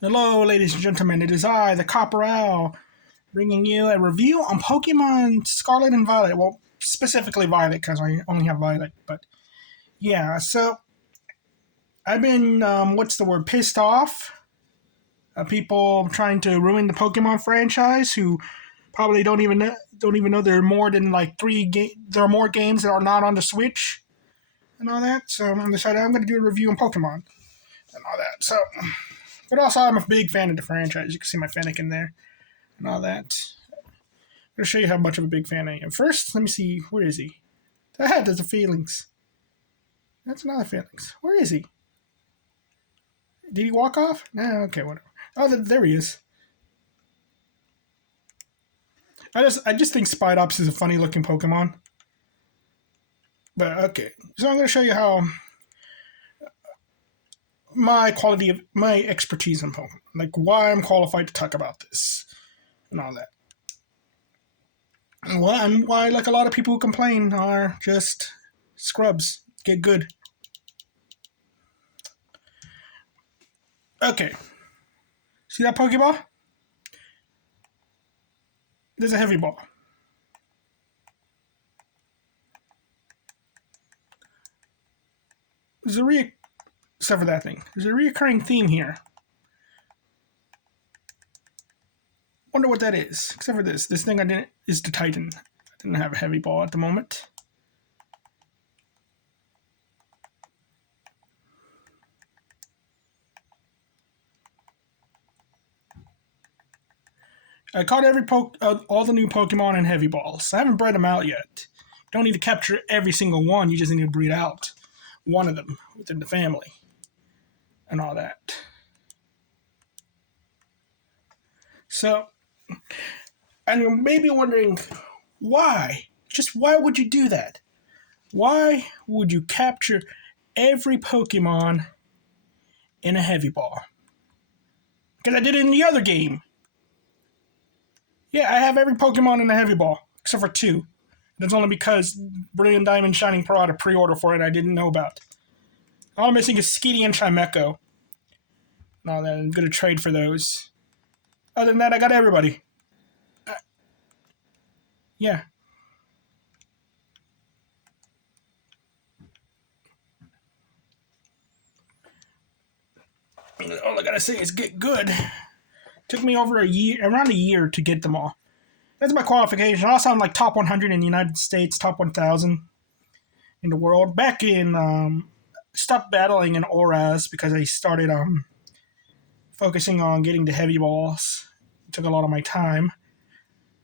Hello, ladies and gentlemen. It is I, the Copper Owl, bringing you a review on Pokemon Scarlet and Violet. Well, specifically Violet, because I only have Violet. But yeah, so I've been, pissed off. People trying to ruin the Pokemon franchise who probably don't even know there are more than like there are more games that are not on the Switch and all that. So I decided I'm going to do a review on Pokemon and all that. So. But also, I'm a big fan of the franchise. You can see my Fennec in there and all that. I'm going to show you how much of a big fan I am. First, let me see. Where is he? There's the feelings. That's another feelings. Where is he? Did he walk off? No, okay, whatever. Oh, there he is. I just think Spidops is a funny looking Pokemon. But okay, so I'm going to show you how my expertise in Pokemon, like why I'm qualified to talk about this and all that. And why like a lot of people who complain are just scrubs. Get good. Okay. See that Pokeball? There's a heavy ball. Except for that thing. There's a reoccurring theme here. Wonder what that is. Except for this. This thing is the Titan. I didn't have a heavy ball at the moment. I caught all the new Pokemon in heavy balls. I haven't bred them out yet. You don't need to capture every single one. You just need to breed out one of them within the family and all that. So, and you're maybe wondering, why? Just why would you do that? Why would you capture every Pokemon in a heavy ball? Because I did it in the other game. Yeah, I have every Pokemon in a heavy ball, except for two. That's only because Brilliant Diamond Shining Pearl had a pre-order for it I didn't know about. All I'm missing is Skitty and Chimecho. No, then I'm going to trade for those. Other than that, I got everybody. Yeah. All I gotta say is get good. Took me around a year to get them all. That's my qualification. Also, I'm like top 100 in the United States, top 1,000 in the world. Back in, stopped battling in Auras because I started focusing on getting the heavy balls. It took a lot of my time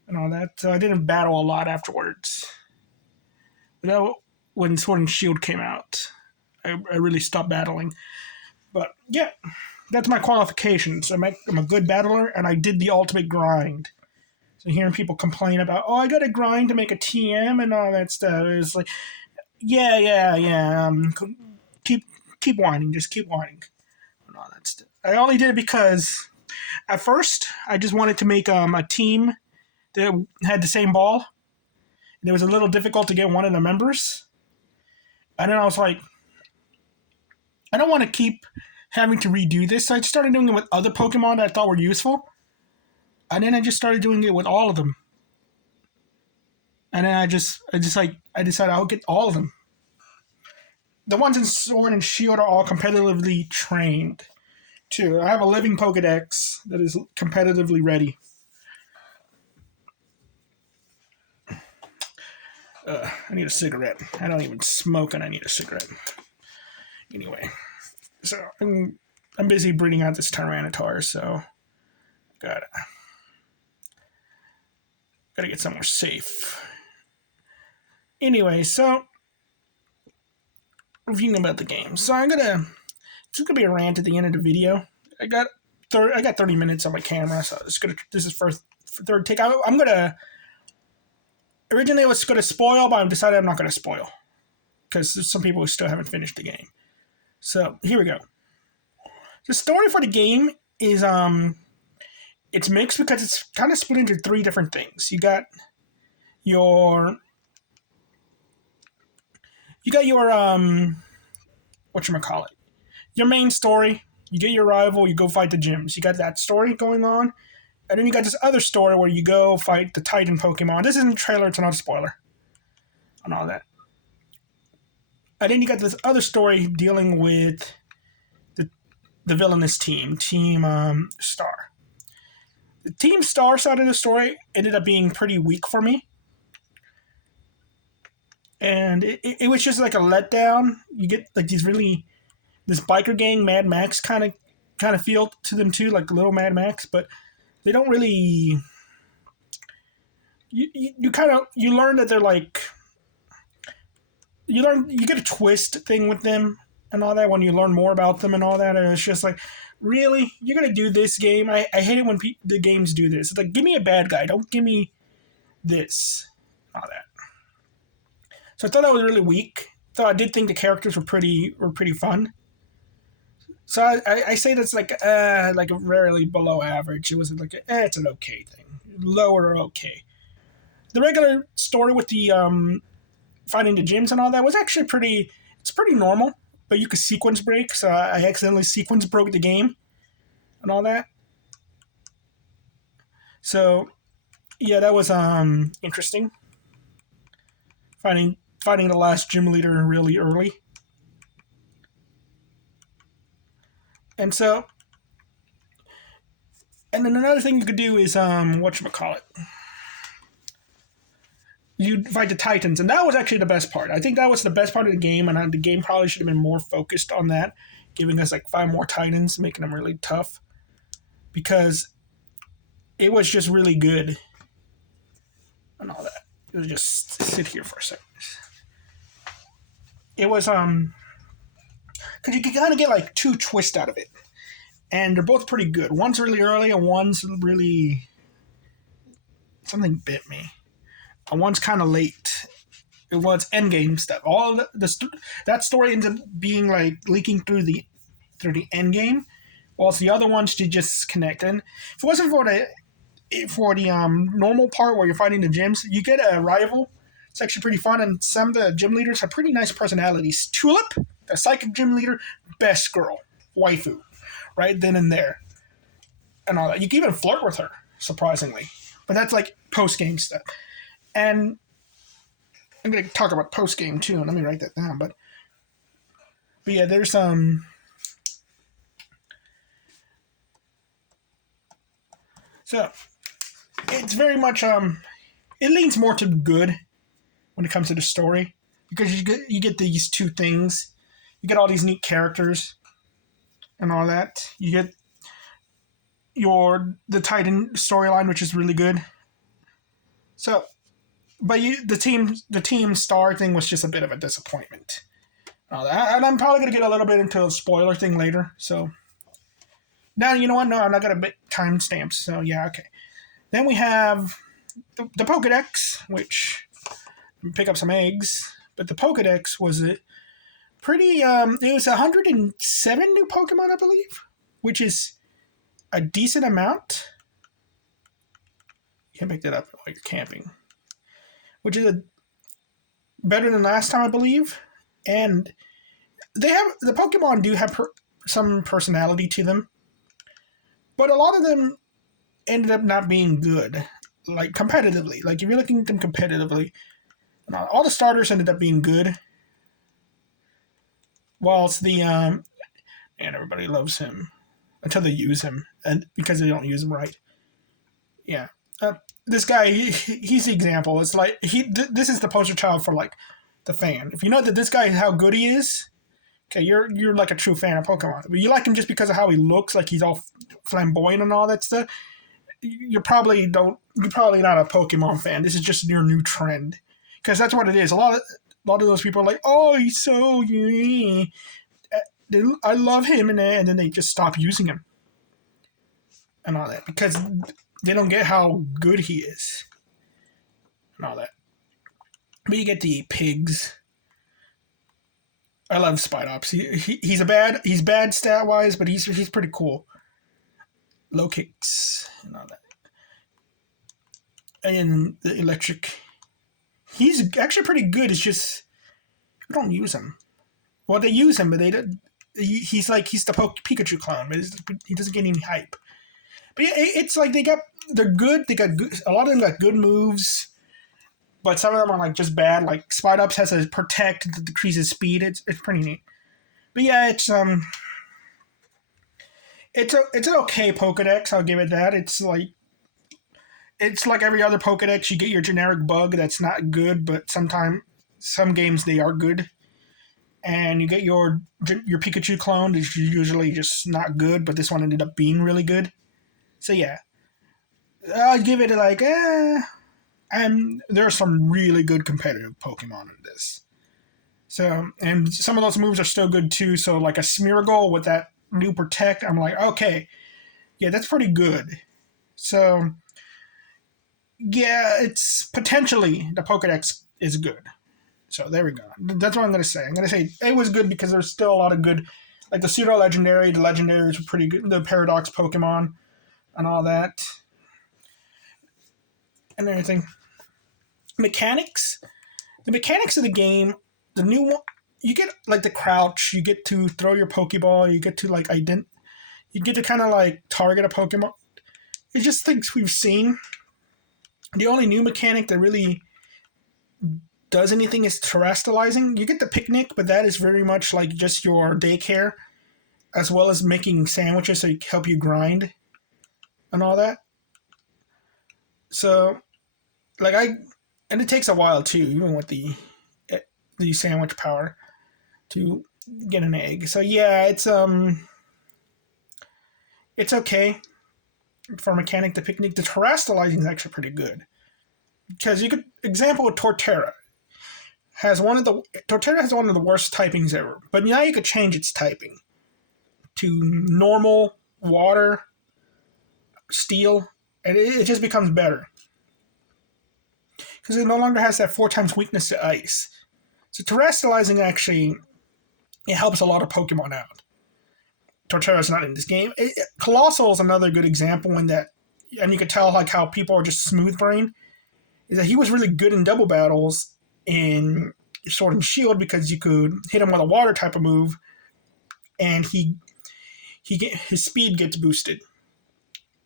and all that. So I didn't battle a lot afterwards. But when Sword and Shield came out, I really stopped battling. But yeah, that's my qualifications. I'm a good battler, and I did the ultimate grind. So hearing people complain about, oh, I got to grind to make a TM and all that stuff, it's like, yeah. Keep whining, just keep whining, and all that stuff. I only did it because at first I just wanted to make a team that had the same ball. And it was a little difficult to get one of the members, and then I was like, I don't want to keep having to redo this. So I started doing it with other Pokemon that I thought were useful. And then I just started doing it with all of them. And then I decided I'll get all of them. The ones in Sword and Shield are all competitively trained, too. I have a living Pokedex that is competitively ready. I need a cigarette. I don't even smoke, and I need a cigarette. Anyway, so I'm busy breeding out this Tyranitar, so gotta get somewhere safe. Anyway, so reviewing about the game. So it's gonna be a rant at the end of the video. I got 30 minutes on my camera, so this is first third take. Originally I was gonna spoil, but I've decided I'm not gonna spoil because there's some people who still haven't finished the game. So here we go. The story for the game is it's mixed because it's kind of split into three different things. You got your whatchamacallit, your main story, You get your rival, you go fight the gyms. You got that story going on. And then you got this other story where you go fight the Titan Pokemon. This isn't a trailer, it's not a spoiler. And all that. And then you got this other story dealing with the villainous team, Team Star. The Team Star side of the story ended up being pretty weak for me. And it was just like a letdown. You get like this biker gang, Mad Max kind of feel to them too, like little Mad Max, but they don't really. You learn that they're like. You get a twist thing with them and all that when you learn more about them and all that, and it's just like, really, you're gonna do this game? I hate it when the games do this. It's like, give me a bad guy, don't give me this, all that. So I thought that was really weak. Though I did think the characters were pretty fun. So I say that's like rarely below average. It was like it's an okay thing, lower okay. The regular story with the finding the gyms and all that was actually pretty. It's pretty normal, but you could sequence break. So I accidentally sequence broke the game, and all that. So yeah, that was interesting. Finding the last gym leader really early. And so, and then another thing you could do is whatchamacallit. You fight the Titans, and that was actually the best part. I think that was the best part of the game, and the game probably should have been more focused on that, giving us like 5 more Titans, making them really tough, because it was just really good and all that. It was just sit here for a second. It was because you can kind of get like 2 twists out of it, and they're both pretty good. One's really early, and one's really something bit me. And one's kind of late. It was endgame stuff. All that story ends up being like leaking through the endgame, whilst the other ones to just connect. And if it wasn't for the normal part where you're fighting the gyms, you get a rival. It's actually pretty fun, and some of the gym leaders have pretty nice personalities. Tulip, the psychic gym leader, best girl, waifu, right then and there, and all that. You can even flirt with her, surprisingly, but that's like post game stuff. And I'm going to talk about post game too, and let me write that down. But yeah, there's so it's very much it leans more to good when it comes to the story, because you get these 2 things. You get all these neat characters and all that. You get the Titan storyline, which is really good. So, but the team Star thing was just a bit of a disappointment. And I'm probably gonna get a little bit into a spoiler thing later. So now, you know what? No, I'm not gonna bit timestamps. So yeah, okay. Then we have the Pokedex, which pick up some eggs. But the Pokedex was pretty. It was 107 new Pokemon, I believe, which is a decent amount. You can pick that up while you're camping, which is better than last time, I believe. And the Pokemon do have some personality to them, but a lot of them ended up not being good, like competitively. Like if you're looking at them competitively, all the starters ended up being good, whilst the and everybody loves him until they use him, and because they don't use him right. Yeah. This guy, he's the example. It's like this is the poster child for like the fan. If you know that this guy, how good he is, okay, you're like a true fan of Pokemon. But you like him just because of how he looks, like he's all flamboyant and all that stuff. You're probably not a Pokemon fan. This is just your new trend, because that's what it is. A lot of those people are like, oh, he's so yeah. I love him, and then they just stop using him and all that because they don't get how good he is and all that. But you get the pigs. I love Spidops. He's bad stat wise, but he's pretty cool. Low kicks and all that. And the electric. He's actually pretty good. It's just we don't use him. Well, they use him, but they don't. he's the Pikachu clone, but he doesn't get any hype. But yeah, it's like they're good. They got good, a lot of them got good moves, but some of them are like just bad. Like Spite Ups has a protect that decreases speed. It's pretty neat. But yeah, it's an okay Pokedex. I'll give it that. It's like every other Pokedex. You get your generic bug that's not good, but sometimes some games they are good. And you get your Pikachu clone that's usually just not good, but this one ended up being really good. So yeah, I'll give it like and there are some really good competitive Pokemon in this. So, and some of those moves are still good too. So like a Smeargle with that new Protect, I'm like, okay, yeah, that's pretty good. So yeah, it's potentially the Pokedex is good. So there we go. That's what I'm going to say. I'm going to say it was good because there's still a lot of good, like the pseudo legendary, the legendaries were pretty good, the Paradox Pokemon, and all that, and everything. Mechanics, the mechanics of the game, the new one, you get like the crouch, you get to throw your Pokeball, you get to like you get to kind of like target a Pokemon. It's just things we've seen. The only new mechanic that really does anything is terrestrializing. You get the picnic, but that is very much like just your daycare, as well as making sandwiches so it help you grind and all that. So, like and it takes a while too, even with the sandwich power to get an egg. So yeah, it's okay for a mechanic. The picnic, the terrestrializing is actually pretty good because you could example with Torterra. Torterra has one of the worst typings ever, but now you could change its typing to normal, water, steel, and it just becomes better because it no longer has that 4 times weakness to ice. So terrestrializing actually it helps a lot of Pokemon out. Torterra's not in this game. Colossal is another good example in that, and you could tell like how people are just smooth brain. Is that he was really good in double battles in Sword and Shield because you could hit him with a water type of move, and his speed gets boosted.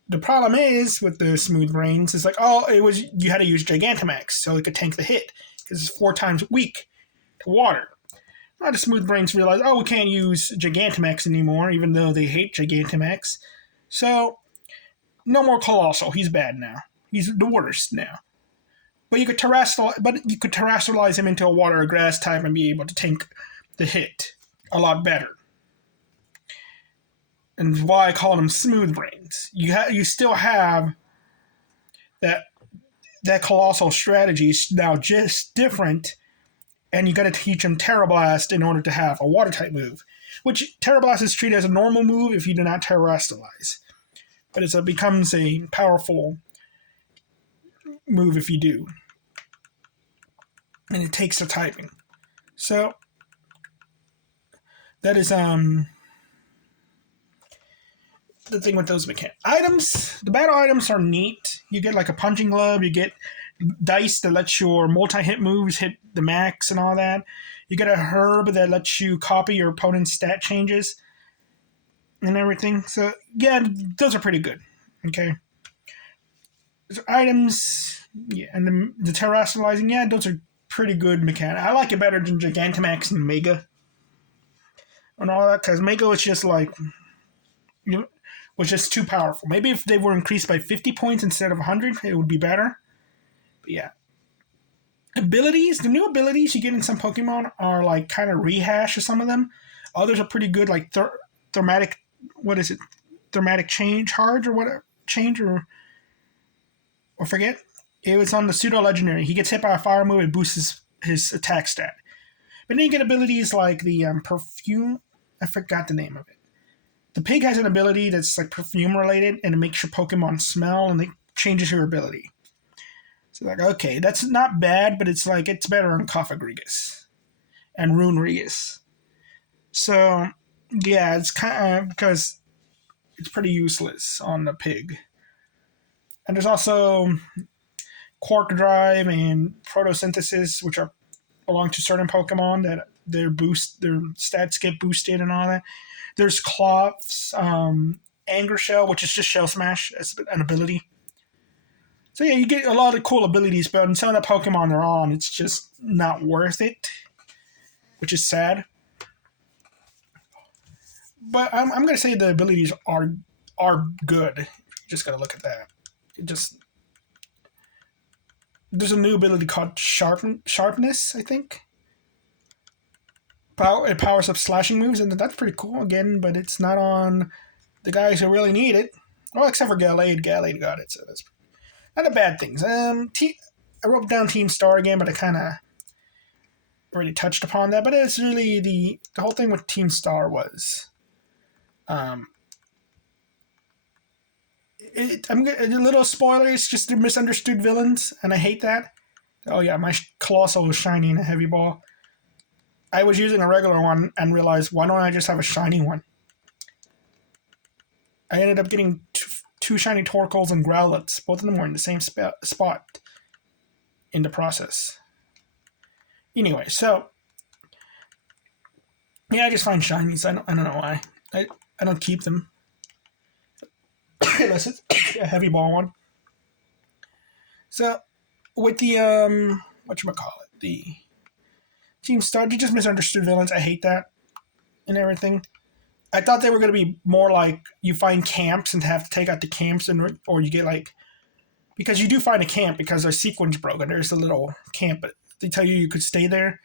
The problem is with the smooth brains is like, you had to use Gigantamax so it could tank the hit because it's 4 times weak to water. A lot of smooth brains realize, we can't use Gigantamax anymore, even though they hate Gigantamax. So no more Colossal. He's bad now. He's the worst now. But you could terrestrialize him into a water or grass type and be able to tank the hit a lot better. And why I call them smooth brains. You still have that colossal strategy is now just different, and you got to teach him Terra Blast in order to have a water type move, which Terra Blast is treated as a normal move if you do not terrestrialize, but it becomes a powerful move if you do, and it takes the typing. So that is the thing with those mechanics. Items, the battle items are neat. You get like a punching glove, you get dice that lets your multi-hit moves hit the max and all that. You get a herb that lets you copy your opponent's stat changes and everything. So yeah, those are pretty good. Okay. So items, yeah, and the terrestrializing, yeah, those are pretty good mechanics. I like it better than Gigantamax and Mega and all that, because Mega was just like, was just too powerful. Maybe if they were increased by 50 points instead of 100, it would be better. But yeah. Abilities, the new abilities you get in some Pokemon are like kind of rehash of some of them. Others are pretty good, like Thermatic, Thermatic charge or whatever, or forget. It was on the pseudo legendary. He gets hit by a fire move, it boosts his attack stat. But then you get abilities like the perfume. I forgot the name of it. The pig has an ability that's like perfume related, and it makes your Pokemon smell, and it changes your ability. So like, okay, that's not bad, but it's like it's better on Cofagrigus and Runerigus. So yeah, it's kind of because it's pretty useless on the pig. And there's also Quark Drive and Photosynthesis, which belong to certain Pokemon that their stats get boosted and all that. There's Cloth's Anger Shell, which is just Shell Smash as an ability. So yeah, you get a lot of cool abilities, but in some of the Pokemon they're on, it's just not worth it, which is sad. But I'm gonna say the abilities are good. Just gotta look at that. There's a new ability called Sharpness, I think. It powers up slashing moves, and that's pretty cool again. But it's not on the guys who really need it. Well, except for Gallade. Gallade got it, so that's not a bad thing. I wrote down Team Star again, but I kind of already touched upon that. But it's really the whole thing with Team Star was, I'm a little spoiler. It's just they're misunderstood villains, and I hate that. Oh yeah, my Colossal was shiny in a heavy ball. I was using a regular one and realized, why don't I just have a shiny one? I ended up getting two shiny Torkoals and Growlithes. Both of them were in the same spot in the process. Anyway, so yeah, I just find shinies. I don't know why. I don't keep them unless it's a heavy ball one. So with the whatchamacallit, the Team Star, they just misunderstood villains. I hate that and everything. I thought they were going to be more like you find camps and have to take out the camps, or you get like, because you do find a camp because their sequence broken. There's a little camp, but they tell you could stay there,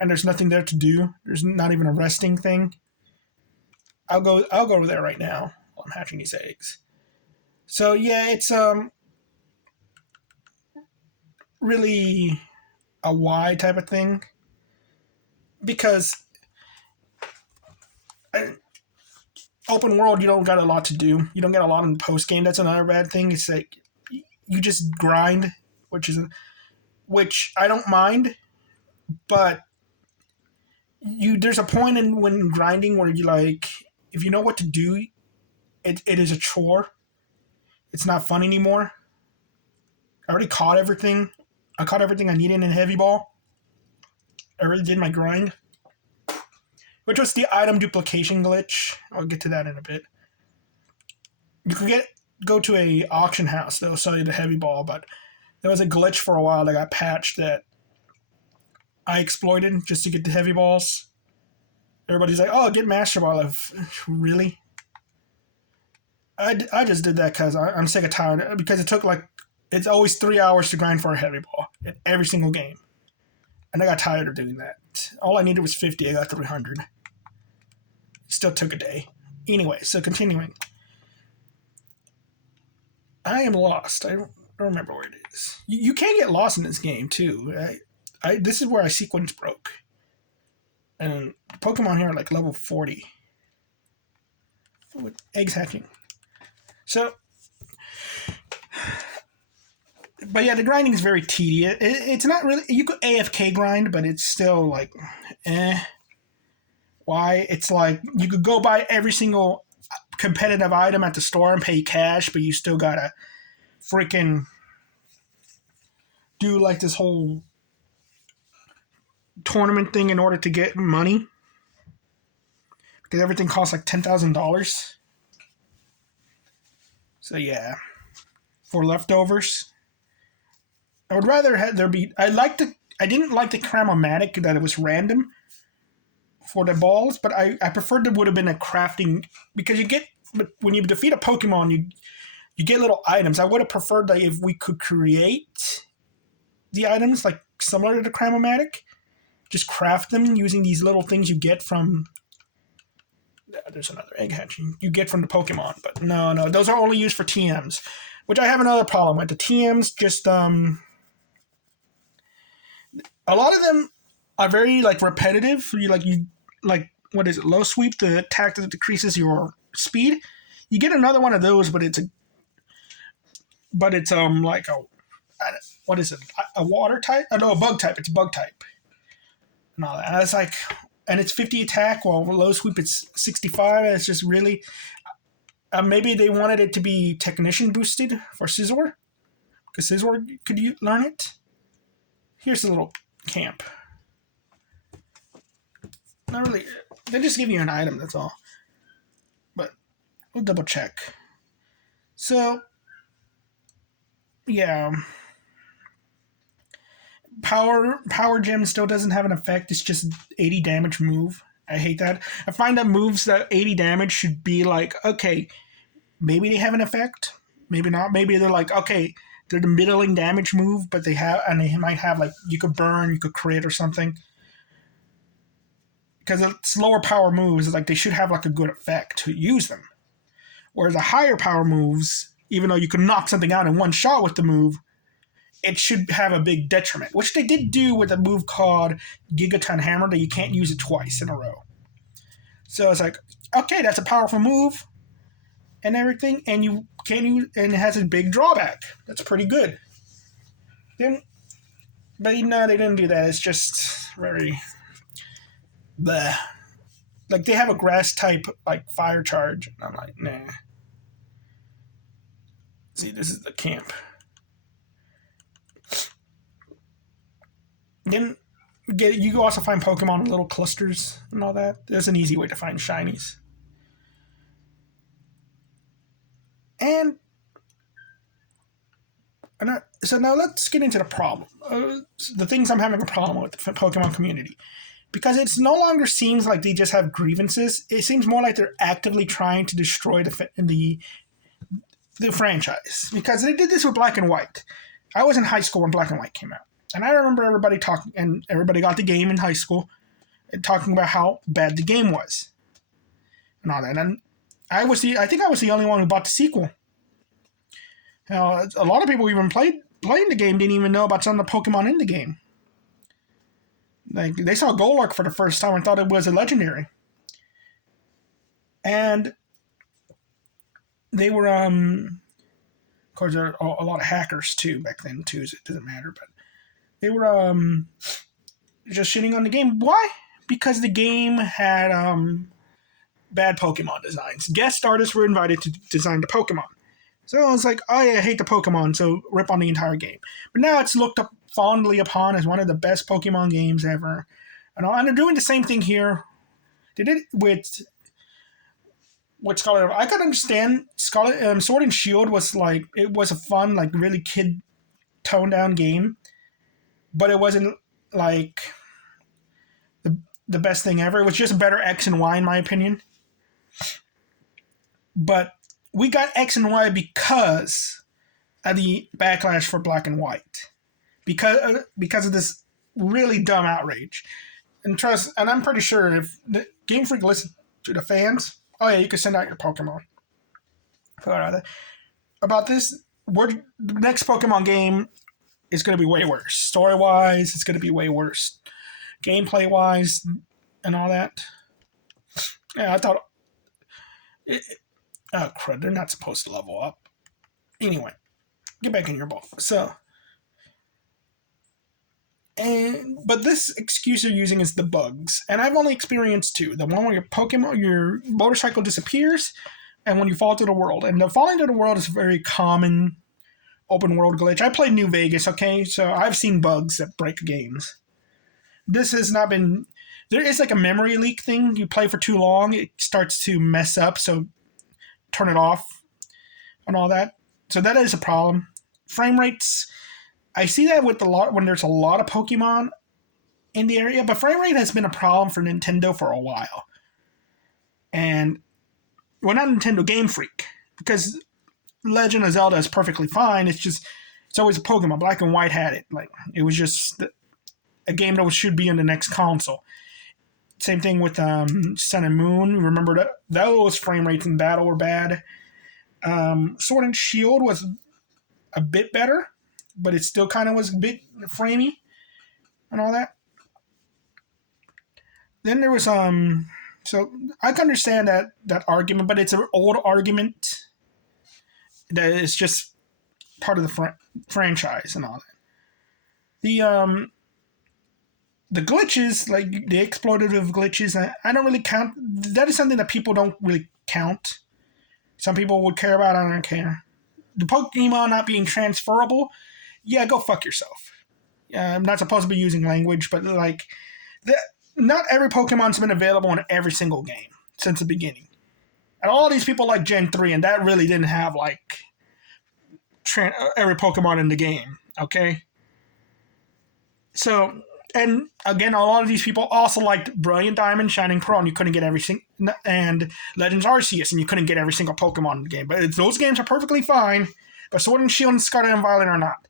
and there's nothing there to do. There's not even a resting thing. I'll go over there right now while I'm hatching these eggs. So yeah, it's really a why type of thing, because open world, you don't got a lot to do. You don't get a lot in the post game. That's another bad thing. It's like you just grind, which I don't mind, but there's a point in when grinding where you like, if you know what to do, it is a chore. It's not fun anymore. I already caught everything. I caught everything I needed in Heavy Ball. I already did my grind, which was the item duplication glitch. I'll get to that in a bit. You could go to a auction house. They'll sell you the Heavy Ball, but there was a glitch for a while that got patched that I exploited just to get the Heavy Balls. Everybody's like, oh, get Master Ball. Really? I just did that because I'm sick of tired. Because it's always 3 hours to grind for a Heavy Ball in every single game. And I got tired of doing that. All I needed was 50. I got 300. It still took a day. Anyway, so continuing. I am lost. I don't remember where it is. You can get lost in this game, too. This is where I sequence broke. And the Pokemon here are like level 40. With eggs hatching. So, but yeah, the grinding is very tedious. It's not really, you could AFK grind, but it's still like, Why? It's like, you could go buy every single competitive item at the store and pay cash, but you still gotta freaking do like this whole tournament thing in order to get money. Because everything costs like $10,000. So yeah, for leftovers, I would rather have there be. I didn't like the Cramomatic that it was random for the balls, but I preferred there would have been a crafting, because when you defeat a Pokemon, you get little items. I would have preferred that if we could create the items like similar to the Cramomatic, just craft them using these little things you get from. There's another egg hatching you get from the Pokemon, but no, those are only used for TMs, which I have another problem with. The TMs just a lot of them are very like repetitive. You what is it? Low sweep, the attack that decreases your speed. You get another one of those, but it's like a what is it? A water type? Oh no, a bug type. It's bug type and all that. And it's like. And it's 50 attack, while low sweep it's 65. It's just really... maybe they wanted it to be Technician boosted for Scizor, because Scizor could learn it. Here's a little camp. Not really. They just give you an item, that's all. But we'll double check. So, yeah. Power Gem still doesn't have an effect. It's just 80 damage move. I hate that. I find that moves that 80 damage should be like, okay, maybe they have an effect. Maybe not. Maybe they're like, okay, they're the middling damage move, but they might have like, you could burn, you could crit or something. Because it's lower power moves, like they should have like a good effect to use them. Whereas the higher power moves, even though you can knock something out in one shot with the move, it should have a big detriment, which they did do with a move called Gigaton Hammer that you can't use it twice in a row. So it's like, okay, that's a powerful move and everything, and you can't use, and it has a big drawback. That's pretty good. But no, they didn't do that. It's just very bleh. Like they have a grass type like fire charge. And I'm like, nah. See, this is the camp. Then you can also find Pokemon in little clusters and all that. There's an easy way to find shinies. And so now let's get into the problem. The things I'm having a problem with the Pokemon community. Because it no longer seems like they just have grievances. It seems more like they're actively trying to destroy the franchise. Because they did this with Black and White. I was in high school when Black and White came out. And I remember everybody talking, and everybody got the game in high school, and talking about how bad the game was, and all that. And I think I was the only one who bought the sequel. Now, a lot of people even playing the game didn't even know about some of the Pokemon in the game. Like they saw Golurk for the first time and thought it was a legendary, and they were of course there are a lot of hackers too back then too. So it doesn't matter, but. They were just shitting on the game. Why? Because the game had bad Pokemon designs. Guest artists were invited to design the Pokemon. So I was like, oh yeah, I hate the Pokemon, so rip on the entire game. But now it's looked up fondly upon as one of the best Pokemon games ever. And they're doing the same thing here. They did it with Scarlet. I could understand Scarlet. Sword and Shield was like, it was a fun, like really kid toned down game. But it wasn't like the best thing ever. It was just better X and Y in my opinion. But we got X and Y because of the backlash for Black and White. Because of this really dumb outrage. And I'm pretty sure if the Game Freak listened to the fans, oh yeah, you can send out your Pokemon. About this, the next Pokemon game is going to be way worse. Story-wise, it's going to be way worse. Gameplay-wise, and all that. Yeah, I thought... oh, crud, they're not supposed to level up. Anyway, get back in your ball. But this excuse you're using is the bugs. And I've only experienced two. The one where your motorcycle disappears, and when you fall to the world. And the falling to the world is a very common open world glitch. I played New Vegas, okay? So I've seen bugs that break games. This has not been... There is like a memory leak thing. You play for too long, it starts to mess up, so turn it off and all that. So that is a problem. Frame rates... I see that with when there's a lot of Pokemon in the area, but frame rate has been a problem for Nintendo for a while. And... Well, not Nintendo, Game Freak. Because... Legend of Zelda is perfectly fine. It's always a Pokemon. Black and White had it. Like it was just a game that should be on the next console. Same thing with Sun and Moon. Remember that those frame rates in battle were bad. Sword and Shield was a bit better, but it still kind of was a bit framey and all that. Then there was so I can understand that argument, but it's an old argument. That is just part of the franchise and all that. The glitches, like the exploitative glitches, I don't really count. That is something that people don't really count. Some people would care about. I don't care. The Pokemon not being transferable, yeah, go fuck yourself. I'm not supposed to be using language, but like not every Pokemon's been available in every single game since the beginning. And all these people like Gen 3, and that really didn't have like every Pokemon in the game, okay? So, and again, a lot of these people also liked Brilliant Diamond, Shining Pearl, and you couldn't get every single, and Legends Arceus, and you couldn't get every single Pokemon in the game. But those games are perfectly fine, but Sword and Shield and Scarlet and Violet are not.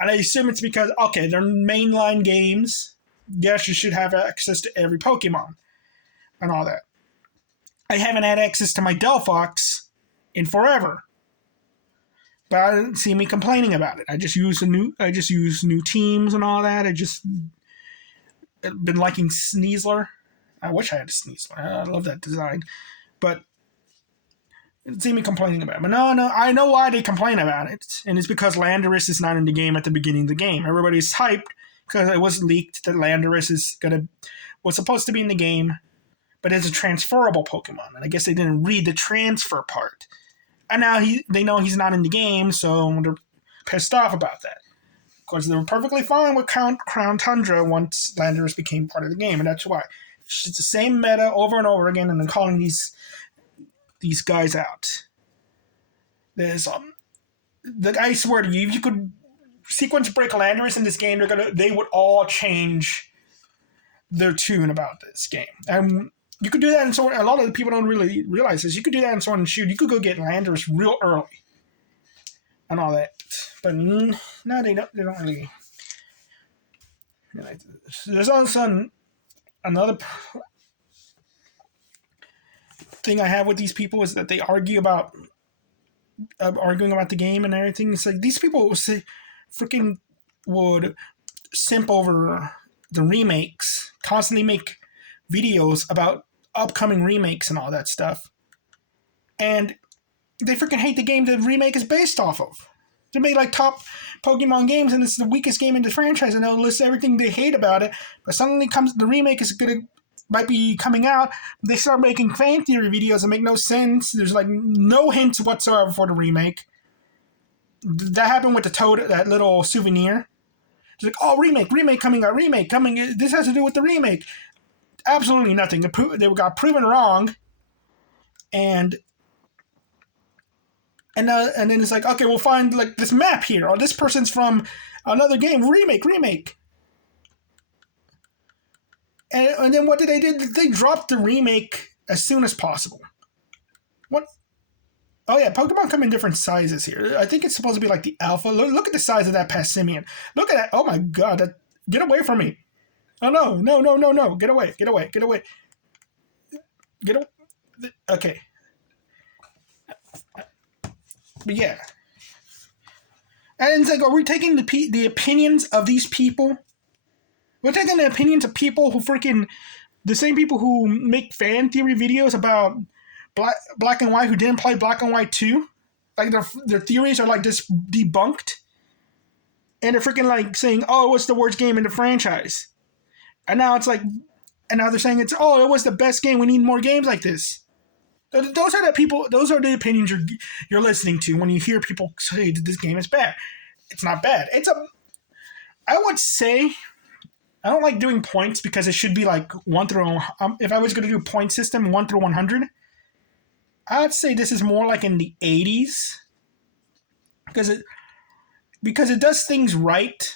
And I assume it's because, okay, they're mainline games. Yes, you should have access to every Pokemon and all that. I haven't had access to my Delphox in forever. But I didn't see me complaining about it. I just use new teams and all that. I've been liking Sneasler. I wish I had a Sneasler. I love that design. But I didn't see me complaining about it. But no, I know why they complain about it. And it's because Landorus is not in the game at the beginning of the game. Everybody's hyped because it was leaked that Landorus was supposed to be in the game, but it's a transferable Pokemon. And I guess they didn't read the transfer part. And now they know he's not in the game, so they're pissed off about that. Of course, they were perfectly fine with Crown Tundra once Landorus became part of the game, and that's why. It's the same meta over and over again, and they're calling these guys out. There's I swear to you, if you could sequence break Landorus in this game, they would all change their tune about this game. And you could do that in Sword. A lot of the people don't really realize this. You could do that in Sword and Shield. You could go get Landorus real early and all that. But no, they don't really. There's also another thing I have with these people is that they arguing about the game and everything. It's like these people would simp over the remakes, constantly make videos about upcoming remakes and all that stuff. And they freaking hate the game the remake is based off of. They made like top Pokemon games and it's the weakest game in the franchise and they'll list everything they hate about it, but suddenly the remake might be coming out. They start making fan theory videos that make no sense. There's like no hints whatsoever for the remake. That happened with the Toad, that little souvenir. It's like, oh, remake coming out, this has to do with the remake. Absolutely nothing. They got proven wrong, and then it's like, okay, we'll find like this map here, or this person's from another game. Remake. And then what did they do? They dropped the remake as soon as possible. What? Oh yeah, Pokemon come in different sizes here. I think it's supposed to be like the alpha. Look at the size of that Passimian. Look at that. Oh my god, get away from me. Oh, no. Get away. Okay. But yeah. And it's like, are we taking the opinions of these people? We're taking the opinions of people who the same people who make fan theory videos about Black and White who didn't play Black and White 2. Like their theories are like just debunked. And they're freaking like saying, oh, what's the worst game in the franchise? And now it's like, and now they're saying it was the best game. We need more games like this. Those are the opinions you're listening to when you hear people say that this game is bad. It's not bad. I would say, I don't like doing points because it should be like 1 through, if I was going to do a point system, 1 through 100, I'd say this is more like in the 80s. Because it does things right.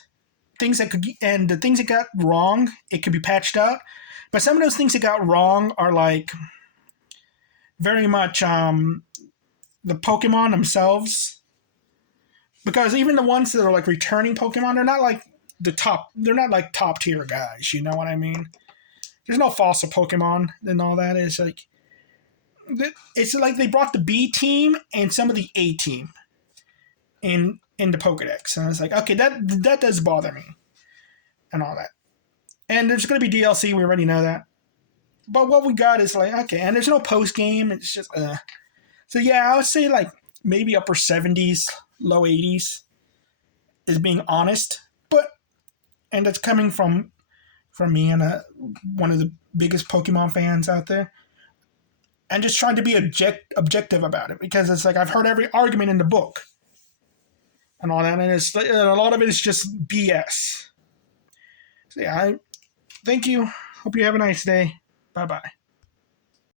And the things it got wrong, it could be patched up. But some of those things it got wrong are like very much the Pokemon themselves. Because even the ones that are like returning Pokemon, they're not like top tier guys, you know what I mean? There's no fossil Pokemon and all that. It's like they brought the B team and some of the A team in the Pokedex. And it's like, okay, that does bother me. And all that. And there's going to be DLC, we already know that. But what we got is like, okay, and there's no post-game, it's just, So yeah, I would say like maybe upper 70s, low 80s is being honest. And that's coming from me and one of the biggest Pokemon fans out there. And just trying to be objective about it. Because it's like, I've heard every argument in the book. And all that, and a lot of it is just BS. So yeah, thank you Hope you have a nice day. Bye bye.